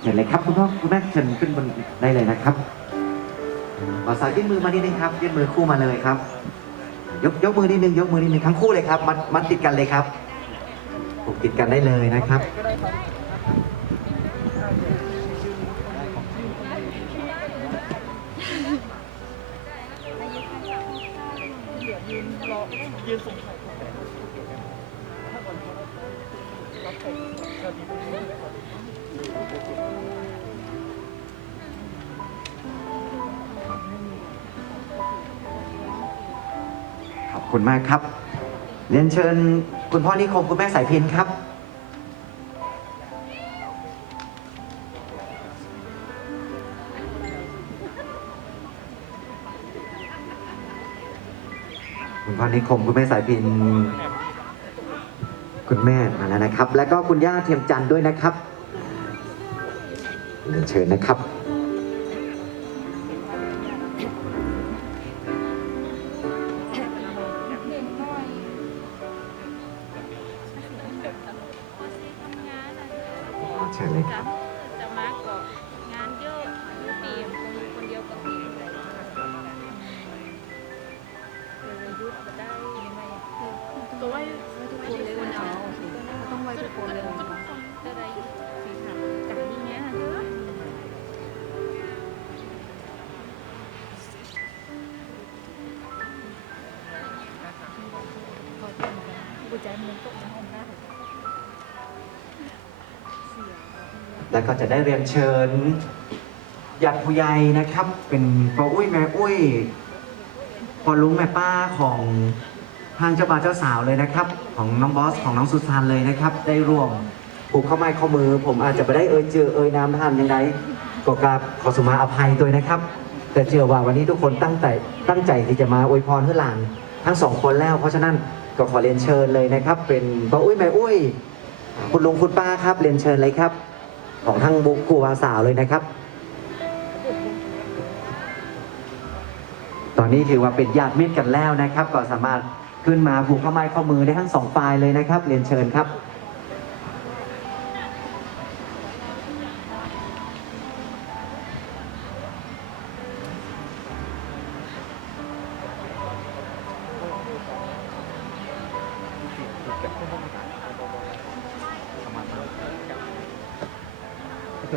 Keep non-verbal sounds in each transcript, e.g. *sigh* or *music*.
เชิญเลยครับคุณพ่อคุณแม่เชิญขึ้นบนได้เลยนะครับขอสาวยื่นมือมานิดนึงครับยื่นมือคู่มาเลยครับ ยกยกมือนิดนึงยกมือนิดนึงทั้งคู่เลยครับ มัดมัดติดกันเลยครับผูกติดกันได้เลยนะครับข ขอบคุณมากครับ เรียนเชิญคุณพ่อนิคมคุณแม่สายพินครับ คุณพ่อนิคมคุณแม่สายพิน คุณแม่มาแล้วนะครับ แล้วก็คุณย่าเทียมจันทร์ด้วยนะครับ เรียนเชิญนะครับเชิญเลยครับ แล้วก็จะได้เรียนเชิญญาติผู้ใหญ่นะครับ เป็นป้าอุ้ยแม่อุ้ยพ่อลุงแม่ป้าของทางเจ้าบ่าวเจ้าสาวเลยนะครับ ของน้องบอสของน้องสุสานเลยนะครับ ได้ร่วมผูกข้อไม้ข้อมือ ผมอาจจะไม่ได้เอ่ยเจอเอ่ยนามท่านยังไงก็กราบขอสมาอภัยด้วยนะครับ แต่เชื่อว่าวันนี้ทุกคนตั้งใจตั้งใจที่จะมาอวยพรให้หลานทั้งสองคนแล้ว เพราะฉะนั้น ก็ขอเรียนเชิญเลยนะครับ เป็นป้าอุ้ยแม่อุ้ย คุณลุงคุณป้าครับเรียนเชิญเลยครับ ของทั้งบุกกูวาสาวเลยนะครับ ตอนนี้ถือว่าเป็นญาติมิตรกันแล้วนะครับ ก็สามารถขึ้นมาผูกข้อไม้ข้อมือได้ทั้งสองฝ่ายเลยนะครับ เรียนเชิญครับ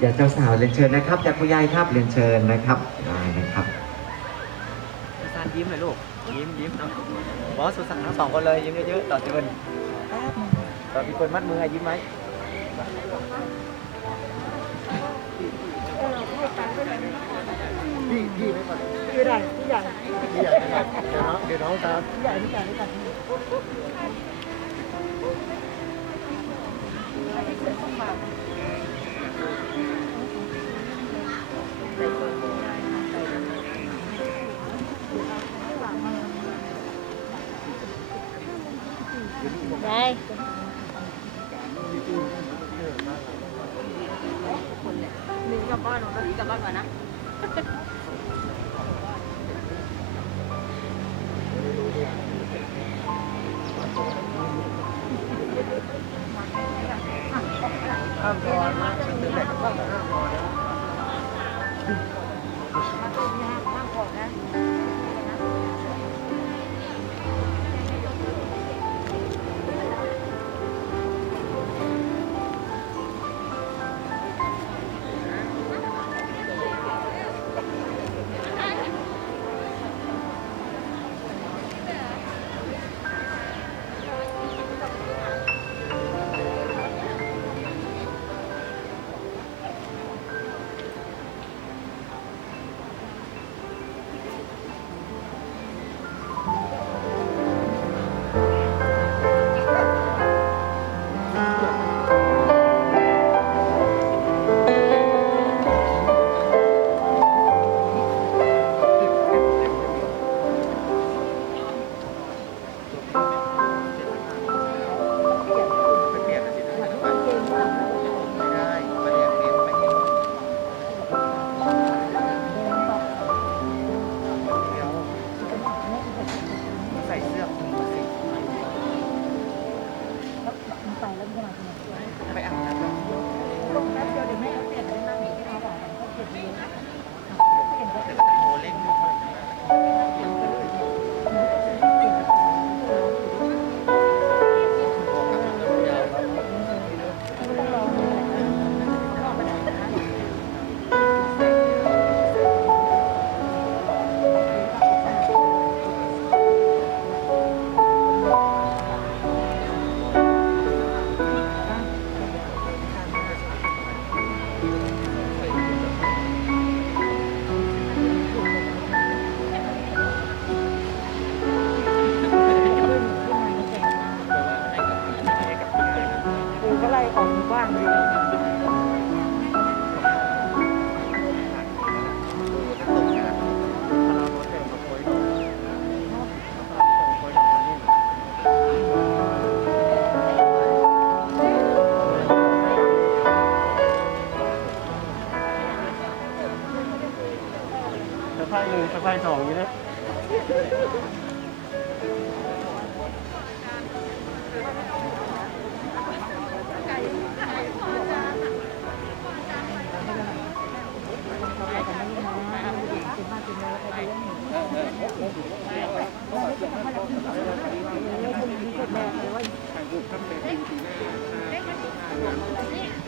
อยากเจ้าสาวเรียนเชิญนะครับอยากผู้ใหญ่ครับเรียนเชิญนะครับได้นะครับสุสานยิ้มเลยลูก ยิ้มยิ้มเนาะบอสสุสานทั้งสองคนเลยยิ้มเยอะๆต่อเจินต่อพี่คนมัดมือให้ยิ้มไหมพี่พี่ไม่ก่อนพี่ได้พี่ใหญ่พี่ใหญ่เดี๋ยวน้องเดี๋ยวน้องตามพี่ใหญ่พี่ใหญ่พี่ใหญ่ได้มีกลับบ้านหนู đây. Mình cho con nó đi cả con rồi nào. *laughs* เหนึ่งสะพายสองอย่างนี้นะ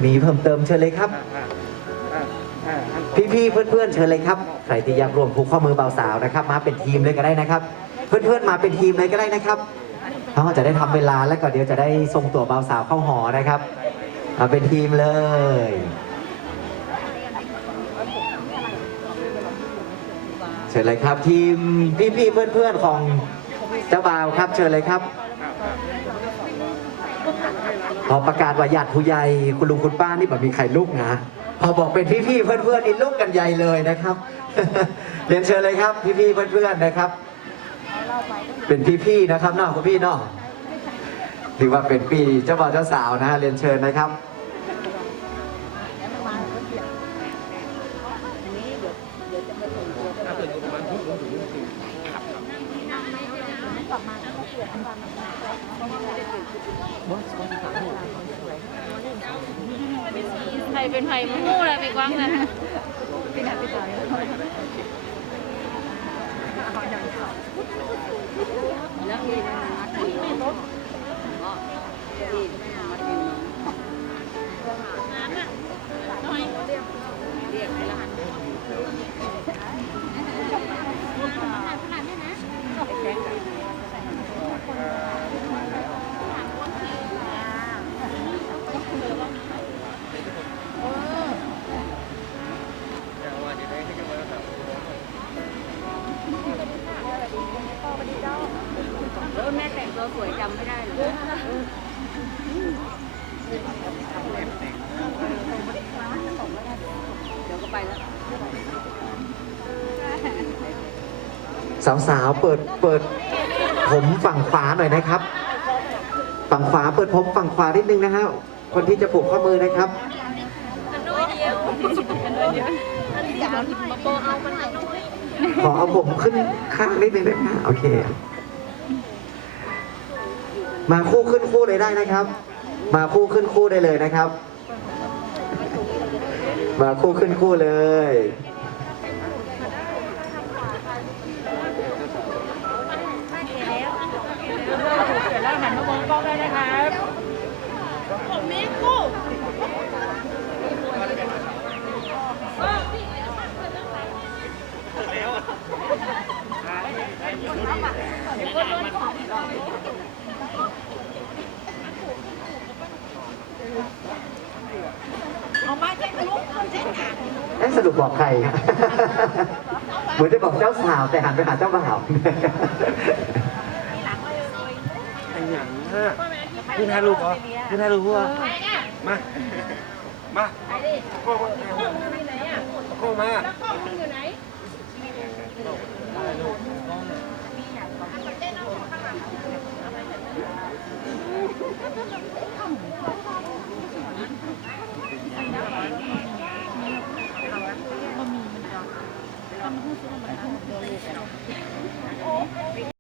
มีเพิ่มเติมเชิญเลยครับ พี่ๆเพื่อนๆเชิญเลยครับใครที่อยากร่วมผูกข้อมือเบาสาวนะครับ มาเป็นทีมเลยก็ได้นะครับ เพื่อนๆมาเป็นทีมเลยก็ได้นะครับเขาจะได้ทำเวลาแล้วก็เดี๋ยวจะได้ส่งตัวเบาสาวเข้าหอนะครับมาเป็นทีมเลยเชิญเลยครับทีมพี่ๆเพื่อนๆของเจ้าบ่าวครับ เชิญเลยครับพอประกาศว่าญาติผู้ใหญ่คุณลุงคุณป้านี่แบบมีใครลูกนะ พอบอกเป็นพี่ๆเพื่อนๆนี่ลูกกันใหญ่เลยนะครับ เรียนเชิญเลยครับ พี่ๆเพื่อนๆนะครับ เป็นพี่ๆนะครับเนอกคุณพี่เนอกถือว่าเป็นปีเจ้าบ่าวเจ้าสาวนะฮะเรียนเชิญนะครับใครเป็นไผ่มาหู้เลยไปกว้างเลยเป็นหาไปต่อยแล้วมีมัดมีไม่ลดก็ เออแม่แต่งตัวสวยจำไม่ได้เลยเดี๋ยวก็ไปแล้วสาวๆ เปิดเปิดผมฝั่งขวาหน่อยนะครับ ฝั่งขวาเปิดพบฝั่งขวานิดนึงนะฮะคนที่จะผูกข้อมือนะครับขอเอาผมขึ้นข้างนิดนึงนะคะโอเค มาคู่ขึ้นคู่เลยได้นะครับ มาคู่ขึ้นคู่ได้เลยนะครับ มาคู่ขึ้นคู่เลย เสร็จแล้วหันมามองกล้องได้นะครับ เอ๊ะ สรุปบอกใครครับเหมือนจะบอกเจ้าสาวแต่หันไปหาเจ้าบ่าวไอ้หยังฮะพี่ถ่ายรูปเหรอพี่ถ่ายรูปเหรอมา มาโค้งมาโค้งมา